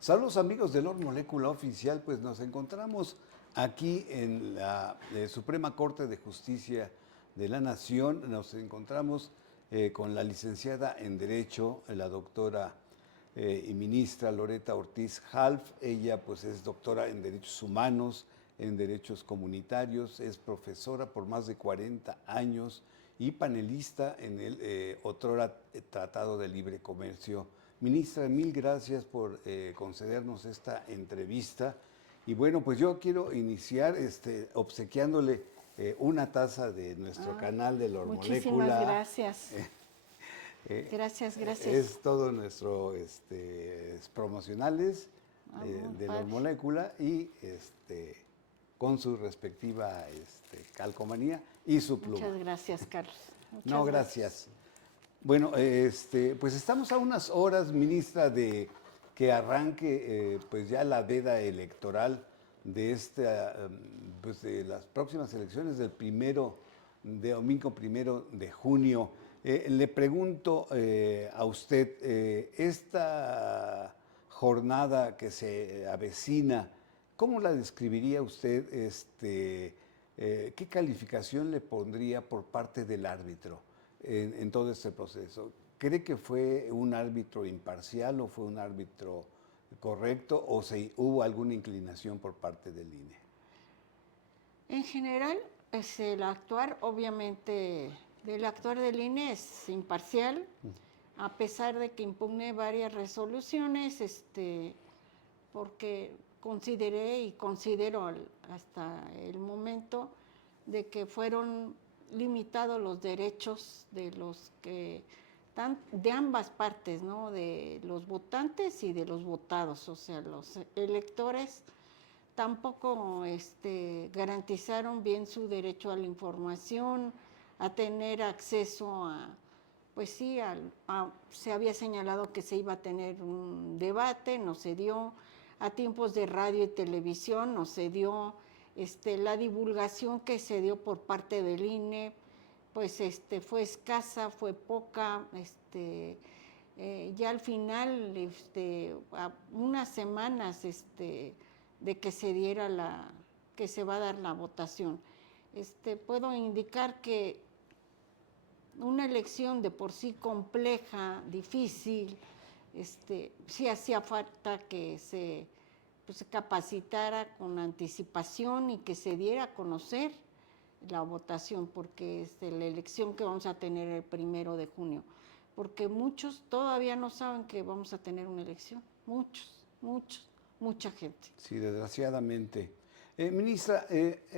Saludos amigos de Lord Molécula Oficial, pues nos encontramos aquí en la Suprema Corte de Justicia de la Nación. Nos encontramos con la licenciada en Derecho, la doctora y ministra Loretta Ortiz Half. Ella pues es doctora en Derechos Humanos, en Derechos Comunitarios, es profesora por más de 40 años y panelista en el otrora Tratado de Libre Comercio. Ministra, mil gracias por concedernos esta entrevista. Y bueno, pues yo quiero iniciar obsequiándole una taza de nuestro canal de Lord Muchísimas Molécula. gracias. Gracias. Es todo nuestro promocionales de Lord Padre. Molécula y con su respectiva calcomanía y su pluma. Muchas gracias, Carlos. No, gracias. Bueno, pues estamos a unas horas, ministra, de que arranque pues ya la veda electoral de pues de las próximas elecciones del domingo 1 de junio. Le pregunto a usted, esta jornada que se avecina, ¿cómo la describiría usted? ¿Qué calificación le pondría por parte del árbitro en todo este proceso? ¿Cree que fue un árbitro imparcial o fue un árbitro correcto o hubo alguna inclinación por parte del INE? En general, el actuar, obviamente, del actuar del INE es imparcial, a pesar de que impugne varias resoluciones, porque consideré y considero hasta el momento de que fueron limitados los derechos de los que de ambas partes, ¿no? De los votantes y de los votados, o sea, los electores tampoco garantizaron bien su derecho a la información, a tener acceso a, pues sí, se había señalado que se iba a tener un debate, no se dio, a tiempos de radio y televisión no se dio, la divulgación que se dio por parte del INE, pues fue escasa, fue poca, ya al final, a unas semanas, de que se diera que se va a dar la votación. Puedo indicar que una elección de por sí compleja, difícil, sí hacía falta que se capacitara con anticipación y que se diera a conocer la votación, porque es la elección que vamos a tener el 1 de junio, porque muchos todavía no saben que vamos a tener una elección, mucha gente. Sí, desgraciadamente. Ministra,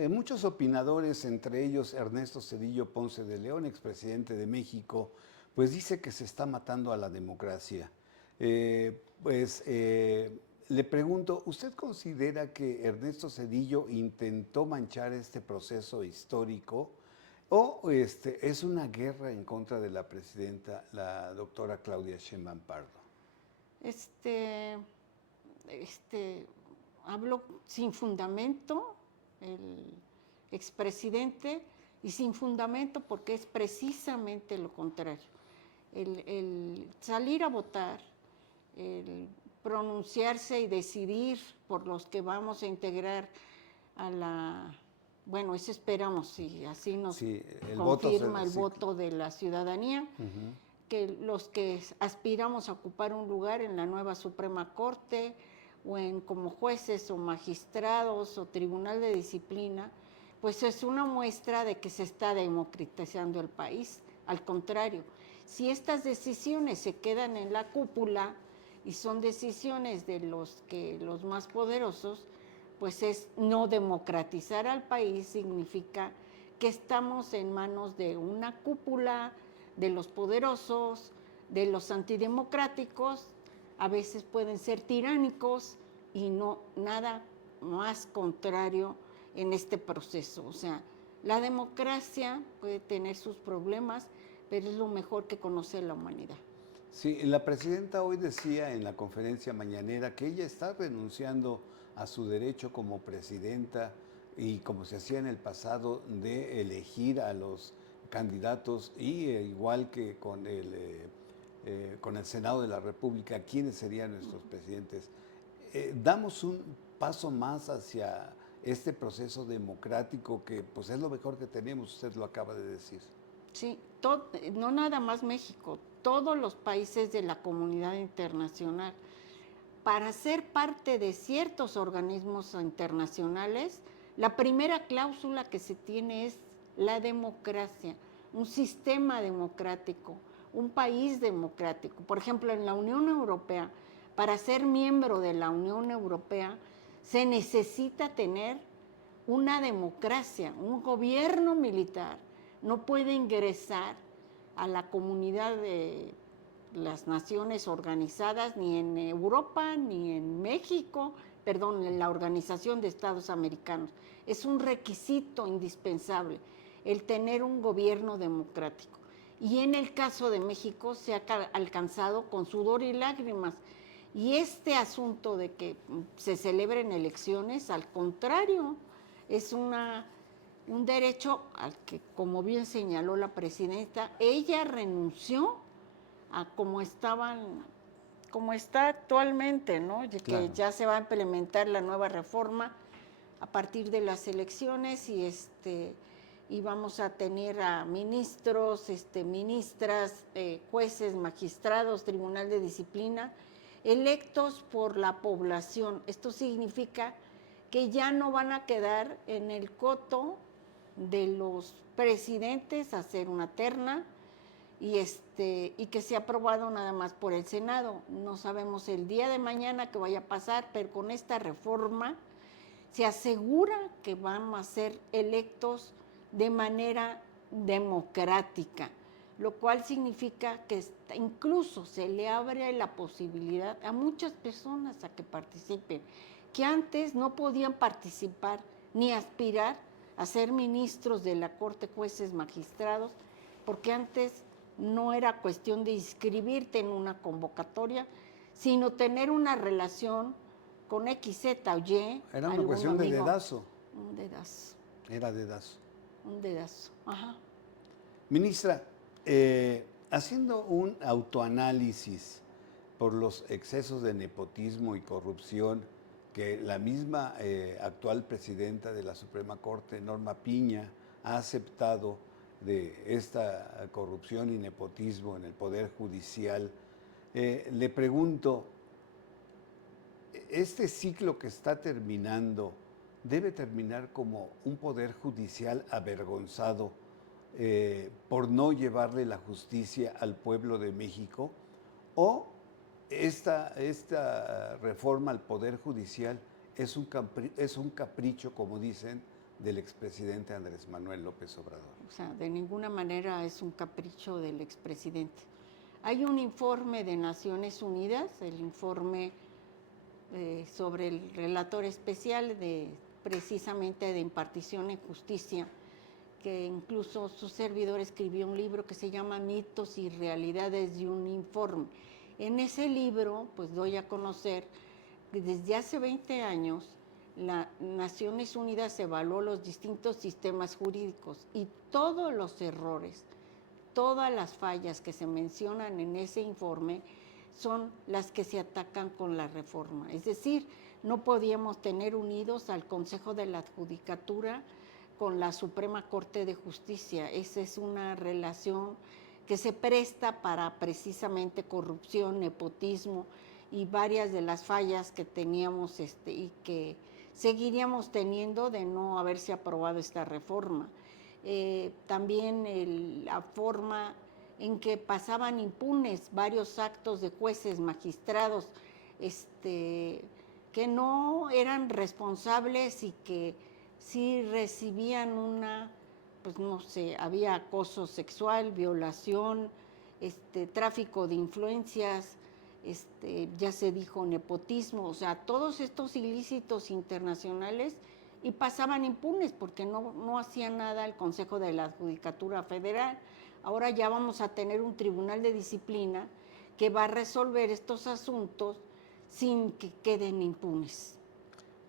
muchos opinadores, entre ellos Ernesto Zedillo Ponce de León, expresidente de México, pues dice que se está matando a la democracia. Le pregunto, ¿usted considera que Ernesto Zedillo intentó manchar este proceso histórico o es una guerra en contra de la presidenta, la doctora Claudia Sheinbaum Pardo? Habló sin fundamento el expresidente, y sin fundamento porque es precisamente lo contrario. El salir a votar, el pronunciarse y decidir por los que vamos a integrar bueno, eso esperamos, y así nos confirma el voto de la ciudadanía, que los que aspiramos a ocupar un lugar en la nueva Suprema Corte o como jueces o magistrados o tribunal de disciplina, pues es una muestra de que se está democratizando el país. Al contrario, si estas decisiones se quedan en la cúpula y son decisiones de los más poderosos, pues es no democratizar al país, significa que estamos en manos de una cúpula, de los poderosos, de los antidemocráticos, a veces pueden ser tiránicos y no nada más contrario en este proceso. O sea, la democracia puede tener sus problemas, pero es lo mejor que conoce la humanidad. Sí, la presidenta hoy decía en la conferencia mañanera que ella está renunciando a su derecho como presidenta y como se hacía en el pasado de elegir a los candidatos y igual que con el Senado de la República, quiénes serían nuestros presidentes. damos un paso más hacia este proceso democrático que pues es lo mejor que tenemos, usted lo acaba de decir. Sí, no nada más México, todos los países de la comunidad internacional. Para ser parte de ciertos organismos internacionales, la primera cláusula que se tiene es la democracia, un sistema democrático, un país democrático. Por ejemplo, en la Unión Europea, para ser miembro de la Unión Europea, se necesita tener una democracia, un gobierno militar. No puede ingresar a la comunidad de las naciones organizadas ni en Europa ni en México, perdón, en la Organización de Estados Americanos. Es un requisito indispensable el tener un gobierno democrático. Y en el caso de México se ha alcanzado con sudor y lágrimas. Y este asunto de que se celebren elecciones, al contrario, es un derecho al que, como bien señaló la presidenta, ella renunció a como está actualmente, ¿no? Claro. Que ya se va a implementar la nueva reforma a partir de las elecciones y vamos a tener a ministros, ministras, jueces, magistrados, tribunal de disciplina, electos por la población. Esto significa que ya no van a quedar en el coto de los presidentes a hacer una terna y que sea aprobado nada más por el Senado. No sabemos el día de mañana qué vaya a pasar, pero con esta reforma se asegura que van a ser electos de manera democrática, lo cual significa que incluso se le abre la posibilidad a muchas personas a que participen, que antes no podían participar ni aspirar a ser ministros de la Corte, jueces, magistrados, porque antes no era cuestión de inscribirte en una convocatoria, sino tener una relación con X, Z o Y. Era una cuestión de dedazo. Un dedazo. Era dedazo. Un dedazo, ajá. Ministra, haciendo un autoanálisis por los excesos de nepotismo y corrupción que la misma actual presidenta de la Suprema Corte, Norma Piña, ha aceptado de esta corrupción y nepotismo en el Poder Judicial, le pregunto, ¿este ciclo que está terminando debe terminar como un Poder Judicial avergonzado por no llevarle la justicia al pueblo de México? ¿O esta reforma al Poder Judicial es un capricho, como dicen, del expresidente Andrés Manuel López Obrador? O sea, de ninguna manera es un capricho del expresidente. Hay un informe de Naciones Unidas, el informe sobre el relator especial precisamente de impartición en justicia, que incluso su servidor escribió un libro que se llama Mitos y Realidades de un Informe. En ese libro, pues doy a conocer que desde hace 20 años las Naciones Unidas evaluó los distintos sistemas jurídicos y todos los errores, todas las fallas que se mencionan en ese informe son las que se atacan con la reforma. Es decir, no podíamos tener unidos al Consejo de la Judicatura con la Suprema Corte de Justicia. Esa es una relación que se presta para precisamente corrupción, nepotismo y varias de las fallas que teníamos y que seguiríamos teniendo de no haberse aprobado esta reforma. También la forma en que pasaban impunes varios actos de jueces, magistrados, que no eran responsables y que sí recibían pues no sé, había acoso sexual, violación, tráfico de influencias, ya se dijo nepotismo, o sea, todos estos ilícitos internacionales y pasaban impunes porque no hacía nada el Consejo de la Judicatura Federal. Ahora ya vamos a tener un tribunal de disciplina que va a resolver estos asuntos sin que queden impunes.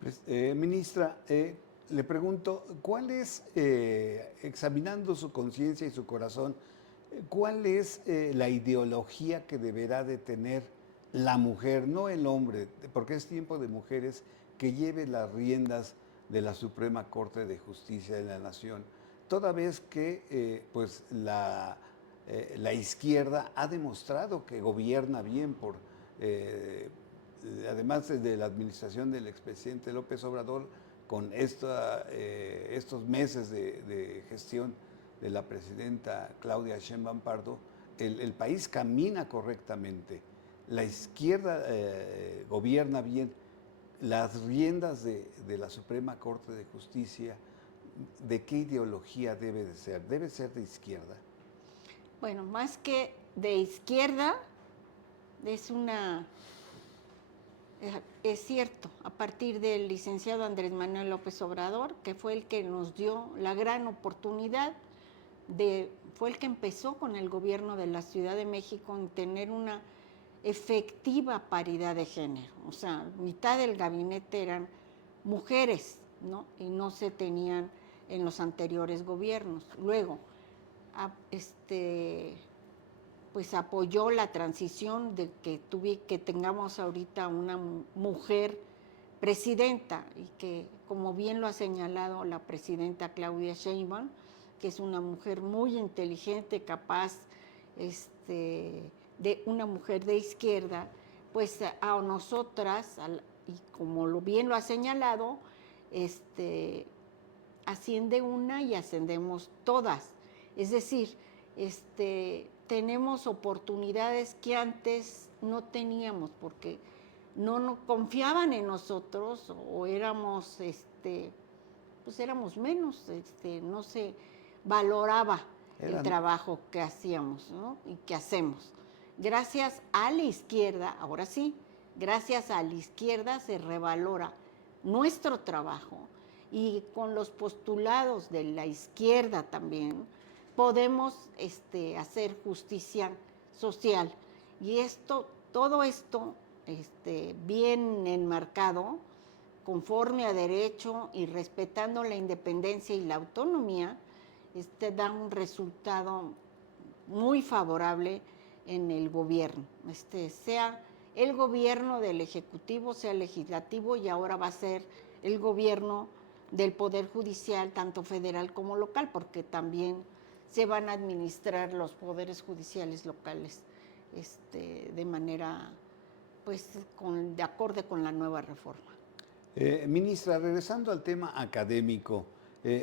Pues, ministra, le pregunto, ¿cuál es, examinando su conciencia y su corazón, cuál es la ideología que deberá de tener la mujer, no el hombre, porque es tiempo de mujeres, que lleve las riendas de la Suprema Corte de Justicia de la Nación, toda vez que pues la izquierda ha demostrado que gobierna bien además de la administración del expresidente López Obrador, con estos meses de gestión de la presidenta Claudia Sheinbaum Pardo, el país camina correctamente. La izquierda gobierna bien. Las riendas de la Suprema Corte de Justicia, ¿de qué ideología debe de ser? ¿Debe ser de izquierda? Bueno, más que de izquierda, es cierto, a partir del licenciado Andrés Manuel López Obrador, que fue el que nos dio la gran oportunidad fue el que empezó con el gobierno de la Ciudad de México en tener una efectiva paridad de género. O sea, mitad del gabinete eran mujeres, ¿no? Y no se tenían en los anteriores gobiernos. Luego, pues apoyó la transición de que tengamos ahorita una mujer presidenta, y que, como bien lo ha señalado la presidenta Claudia Sheinbaum, que es una mujer muy inteligente, capaz, de una mujer de izquierda, pues a nosotras, y como bien lo ha señalado, asciende una y ascendemos todas. Es decir, tenemos oportunidades que antes no teníamos, porque no confiaban en nosotros, o éramos, pues éramos menos, no se valoraba el trabajo que hacíamos, ¿no? Y que hacemos. Gracias a la izquierda, ahora sí, gracias a la izquierda se revalora nuestro trabajo, y con los postulados de la izquierda también podemos hacer justicia social. Y todo esto bien enmarcado, conforme a derecho y respetando la independencia y la autonomía, da un resultado muy favorable en el gobierno, sea el gobierno del Ejecutivo, sea el Legislativo, y ahora va a ser el gobierno del Poder Judicial, tanto federal como local, porque también se van a administrar los poderes judiciales locales de manera, pues, de acorde con la nueva reforma. Ministra, regresando al tema académico,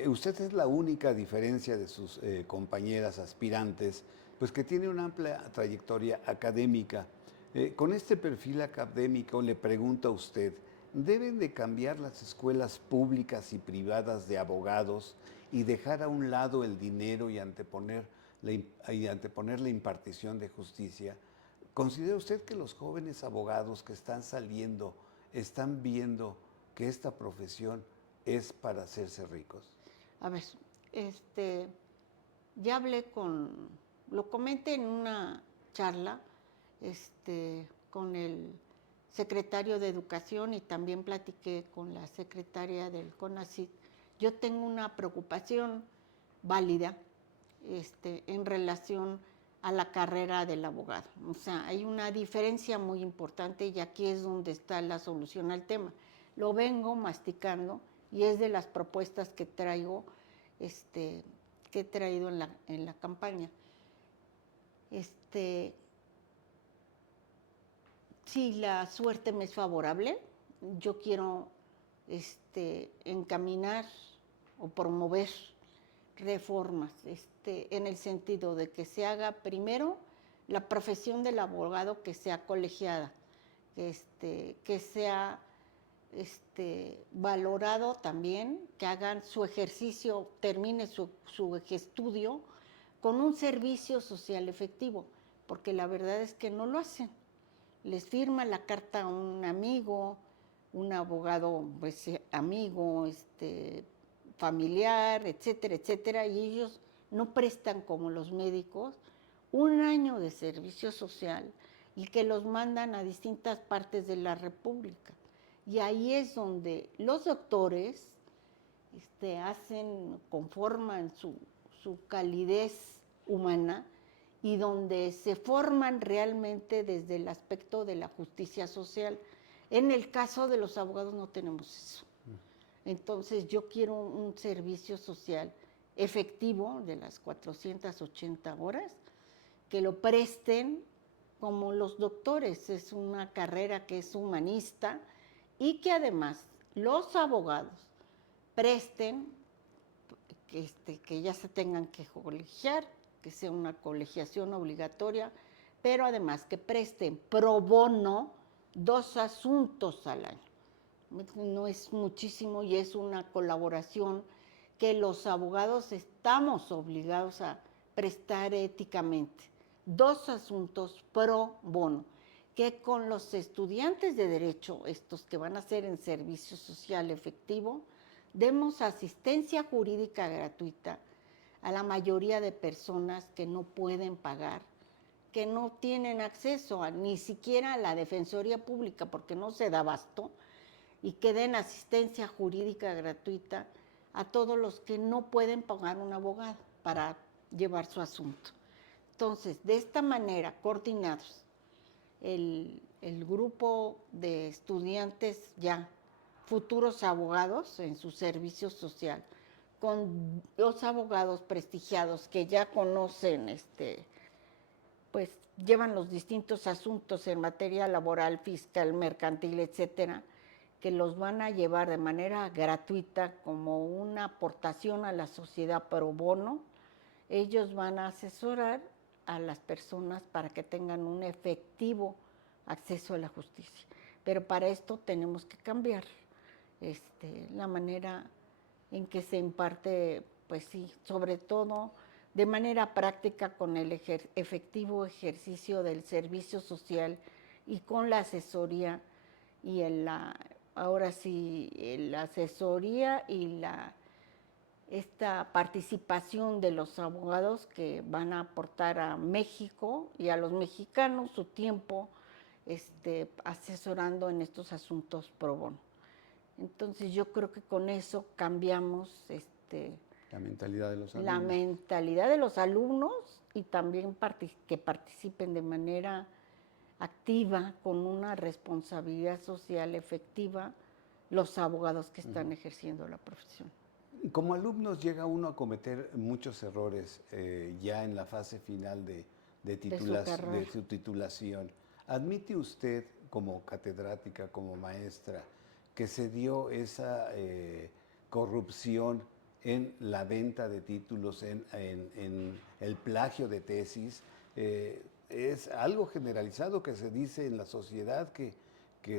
usted es la única diferencia de sus compañeras aspirantes, pues que tiene una amplia trayectoria académica. Con este perfil académico le pregunto a usted, ¿deben de cambiar las escuelas públicas y privadas de abogados y dejar a un lado el dinero y anteponer la impartición de justicia? ¿Considera usted que los jóvenes abogados que están saliendo están viendo que esta profesión es para hacerse ricos? A ver, ya lo comenté en una charla con el secretario de Educación, y también platiqué con la secretaria del CONACYT. Yo tengo una preocupación válida en relación a la carrera del abogado. O sea, hay una diferencia muy importante, y aquí es donde está la solución al tema. Lo vengo masticando, y es de las propuestas que traigo, que he traído en la campaña. Si la suerte me es favorable, yo quiero encaminar o promover reformas en el sentido de que se haga primero la profesión del abogado, que sea colegiada, que sea valorado también, que hagan su ejercicio, termine su estudio con un servicio social efectivo, porque la verdad es que no lo hacen. Les firma la carta a un amigo, un abogado, pues, amigo, familiar, etcétera, etcétera, y ellos no prestan, como los médicos, un año de servicio social, y que los mandan a distintas partes de la República. Y ahí es donde los doctores conforman su calidez humana, y donde se forman realmente desde el aspecto de la justicia social. En el caso de los abogados no tenemos eso. Entonces yo quiero un servicio social efectivo de las 480 horas, que lo presten como los doctores, es una carrera que es humanista, y que además los abogados presten, que ya se tengan que colegiar, que sea una colegiación obligatoria, pero además que presten pro bono 2 asuntos al año. No es muchísimo y es una colaboración que los abogados estamos obligados a prestar éticamente. 2 asuntos pro bono, que con los estudiantes de derecho, estos que van a ser en servicio social efectivo, demos asistencia jurídica gratuita a la mayoría de personas que no pueden pagar, que no tienen acceso ni siquiera a la Defensoría Pública porque no se da abasto, y que den asistencia jurídica gratuita a todos los que no pueden pagar un abogado para llevar su asunto. Entonces, de esta manera, coordinados, el grupo de estudiantes ya futuros abogados en su servicio social, con los abogados prestigiados que ya conocen, pues llevan los distintos asuntos en materia laboral, fiscal, mercantil, etcétera, que los van a llevar de manera gratuita como una aportación a la sociedad pro bono. Ellos van a asesorar a las personas para que tengan un efectivo acceso a la justicia. Pero para esto tenemos que cambiar la manera en que se imparte, pues sí, sobre todo de manera práctica con el efectivo ejercicio del servicio social y con la asesoría y ahora sí, la asesoría y esta participación de los abogados que van a aportar a México y a los mexicanos su tiempo asesorando en estos asuntos pro bono. Entonces yo creo que con eso cambiamos la mentalidad de los alumnos. La mentalidad de los alumnos y también que participen de manera activa, con una responsabilidad social efectiva, los abogados que están ejerciendo la profesión. Como alumnos llega uno a cometer muchos errores ya en la fase final de su titulación. ¿Admite usted como catedrática, como maestra, que se dio esa corrupción en la venta de títulos, en el plagio de tesis? Es algo generalizado que se dice en la sociedad que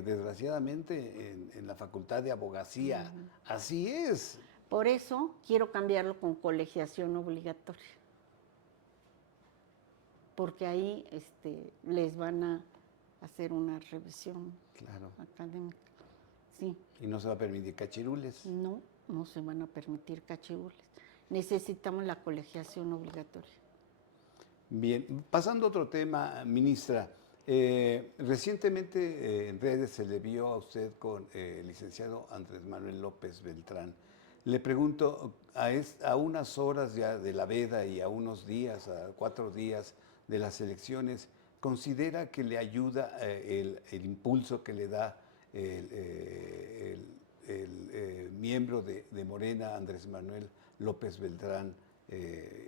desgraciadamente en la Facultad de Abogacía así es. Por eso quiero cambiarlo con colegiación obligatoria, porque ahí les van a hacer una revisión académica. Sí. ¿Y no se va a permitir cachirules? No, no se van a permitir cachirules. Necesitamos la colegiación obligatoria. Bien, pasando a otro tema, ministra. Recientemente en redes se le vio a usted con el licenciado Andrés Manuel López Beltrán. Le pregunto, a unas horas ya de la veda y a unos días, a 4 días de las elecciones, ¿considera que le ayuda el impulso que le da el miembro de Morena, Andrés Manuel López Beltrán,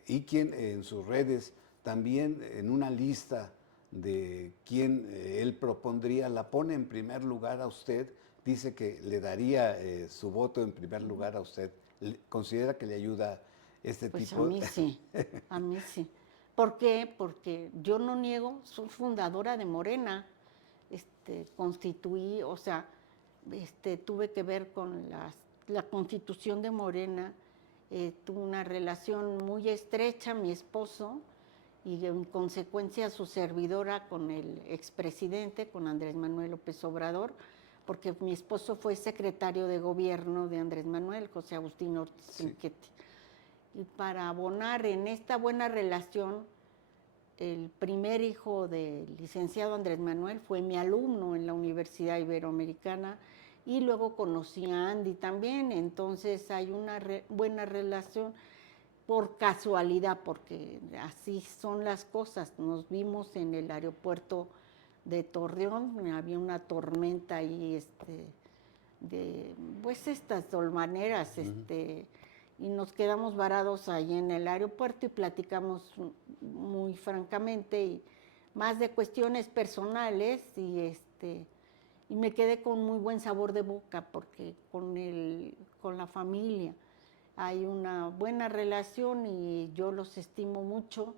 y quien en sus redes también en una lista de quién él propondría, la pone en primer lugar a usted, dice que le daría su voto en primer lugar a usted? ¿Considera que le ayuda este tipo? A mí sí, a mí sí. ¿Por qué? Porque yo no niego, soy fundadora de Morena, constituí, o sea, tuve que ver con la constitución de Morena, tuve una relación muy estrecha, mi esposo, y en consecuencia su servidora con el expresidente, con Andrés Manuel López Obrador, porque mi esposo fue secretario de gobierno de Andrés Manuel, José Agustín Ortiz Enquete. Y para abonar en esta buena relación, el primer hijo del licenciado Andrés Manuel fue mi alumno en la Universidad Iberoamericana, y luego conocí a Andy también, entonces hay una buena relación. por casualidad, porque así son las cosas. Nos vimos en el aeropuerto de Torreón, había una tormenta ahí, pues estas dolmaneras, y nos quedamos varados ahí en el aeropuerto y platicamos muy francamente, y más de cuestiones personales, y me quedé con muy buen sabor de boca, porque con la familia hay una buena relación y yo los estimo mucho,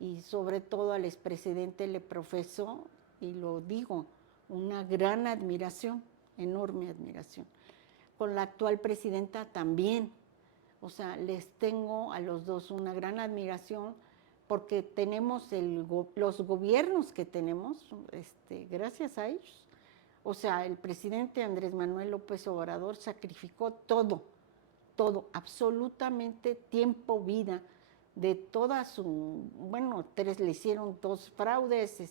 y sobre todo al expresidente le profeso, y lo digo, una gran admiración, enorme admiración. Con la actual presidenta también, o sea, les tengo a los dos una gran admiración, porque tenemos los gobiernos que tenemos, gracias a ellos. O sea, el presidente Andrés Manuel López Obrador sacrificó todo, absolutamente tiempo, vida, de toda su, bueno, le hicieron 2 fraudes,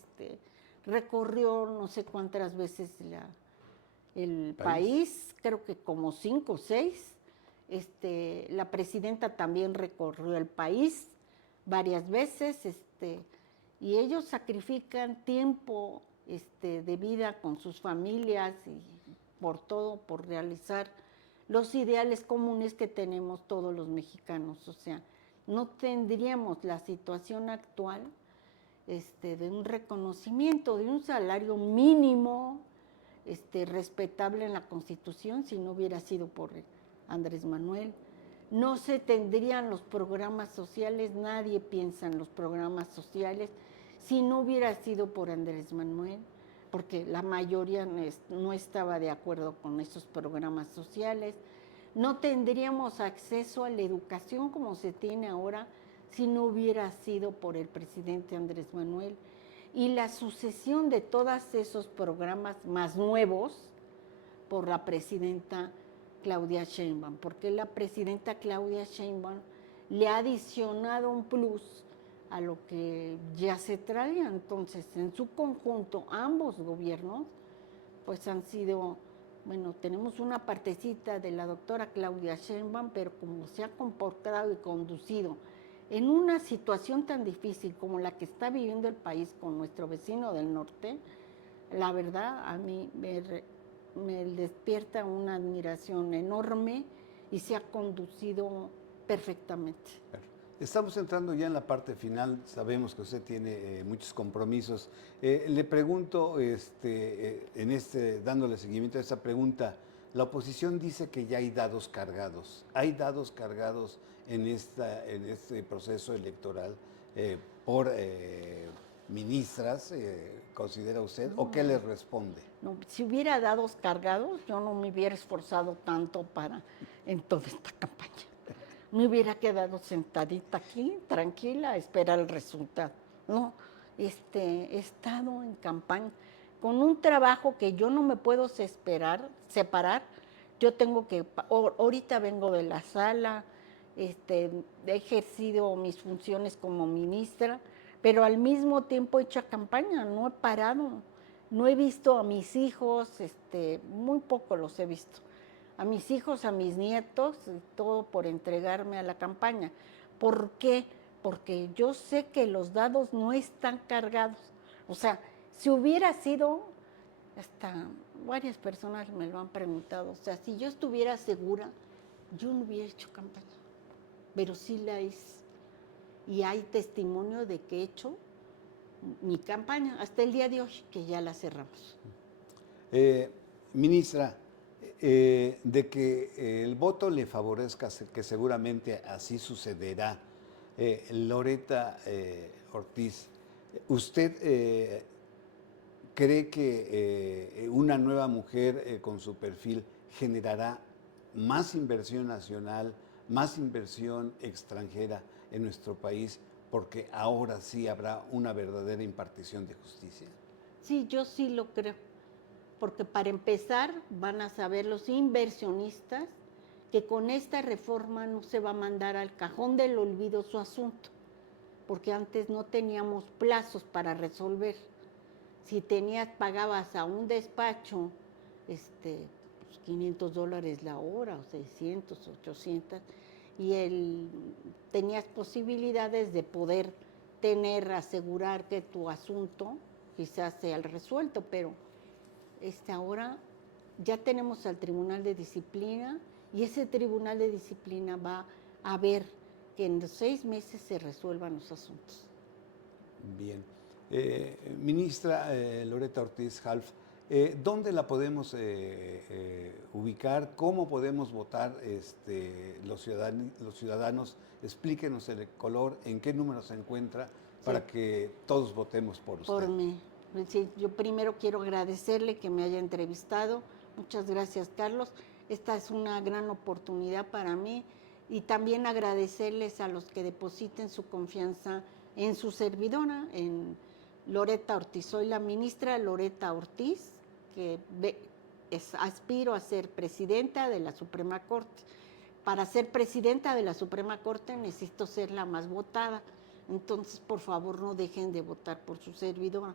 recorrió no sé cuántas veces el país, creo que como 5 o 6. La presidenta también recorrió el país varias veces, y ellos sacrifican tiempo de vida con sus familias y por todo, por realizar los ideales comunes que tenemos todos los mexicanos. O sea, no tendríamos la situación actual de un reconocimiento, de un salario mínimo respetable en la Constitución si no hubiera sido por Andrés Manuel. No se tendrían los programas sociales, nadie piensa en los programas sociales si no hubiera sido por Andrés Manuel, porque la mayoría no estaba de acuerdo con esos programas sociales. No tendríamos acceso a la educación como se tiene ahora si no hubiera sido por el presidente Andrés Manuel. Y la sucesión de todos esos programas más nuevos por la presidenta Claudia Sheinbaum, porque la presidenta Claudia Sheinbaum le ha adicionado un plus a lo que ya se traía. Entonces, en su conjunto, ambos gobiernos, pues han sido, bueno, tenemos una partecita de la doctora Claudia Sheinbaum, pero como se ha comportado y conducido en una situación tan difícil como la que está viviendo el país con nuestro vecino del norte, la verdad a mí me despierta una admiración enorme y se ha conducido perfectamente. Estamos entrando ya en la parte final, sabemos que usted tiene muchos compromisos. Le pregunto, dándole seguimiento a esta pregunta, la oposición dice que ya hay dados cargados. ¿Hay dados cargados en este proceso electoral por ministras, considera usted, o qué le responde? No, si hubiera dados cargados, yo no me hubiera esforzado tanto en toda esta campaña. Me hubiera quedado sentadita aquí, tranquila, a esperar el resultado. No, he estado en campaña con un trabajo que yo no me puedo separar. Yo tengo que, ahorita vengo de la sala, he ejercido mis funciones como ministra, pero al mismo tiempo he hecho campaña, no he parado. No he visto a mis hijos, muy poco los he visto. A mis hijos, a mis nietos, todo por entregarme a la campaña. ¿Por qué? Porque yo sé que los dados no están cargados. O sea, si hubiera sido, hasta varias personas me lo han preguntado, o sea, si yo estuviera segura, yo no hubiera hecho campaña, pero sí la hice. Y hay testimonio de que he hecho mi campaña hasta el día de hoy, que ya la cerramos. Ministra, de que el voto le favorezca, que seguramente así sucederá, Loretta Ortiz, ¿usted cree que una nueva mujer con su perfil generará más inversión nacional, más inversión extranjera en nuestro país, porque ahora sí habrá una verdadera impartición de justicia? Sí, yo sí lo creo, porque para empezar van a saber los inversionistas que con esta reforma no se va a mandar al cajón del olvido su asunto, porque antes no teníamos plazos para resolver. Si pagabas a un despacho $500 la hora, o 600, 800, y tenías posibilidades de poder asegurar que tu asunto quizás sea el resuelto, pero ahora ya tenemos al Tribunal de Disciplina y ese Tribunal de Disciplina va a ver que en los 6 meses se resuelvan los asuntos. Bien. Ministra Loretta Ortiz Half, ¿dónde la podemos ubicar? ¿Cómo podemos votar los ciudadanos? Explíquenos el color, en qué número se encuentra para que todos votemos por usted. Por mí. Sí, yo primero quiero agradecerle que me haya entrevistado. Muchas gracias, Carlos. Esta es una gran oportunidad para mí y también agradecerles a los que depositen su confianza en su servidora, en Loretta Ortiz. Soy la ministra Loretta Ortiz, que aspiro a ser presidenta de la Suprema Corte. Para ser presidenta de la Suprema Corte necesito ser la más votada. Entonces, por favor, no dejen de votar por su servidora.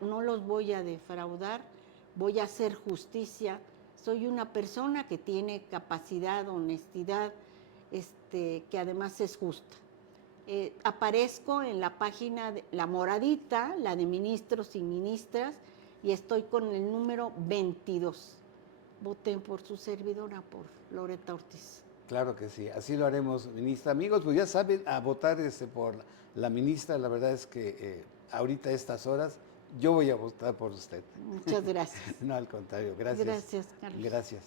No los voy a defraudar, voy a hacer justicia. Soy una persona que tiene capacidad, honestidad, que además es justa. Aparezco en la página, la moradita, la de ministros y ministras, y estoy con el número 22. Voten por su servidora, por Loretta Ortiz. Claro que sí, así lo haremos, ministra. Amigos, pues ya saben, a votar por la ministra. La verdad es que ahorita a estas horas yo voy a votar por usted. Muchas gracias. No, al contrario, gracias. Gracias, Carlos. Gracias.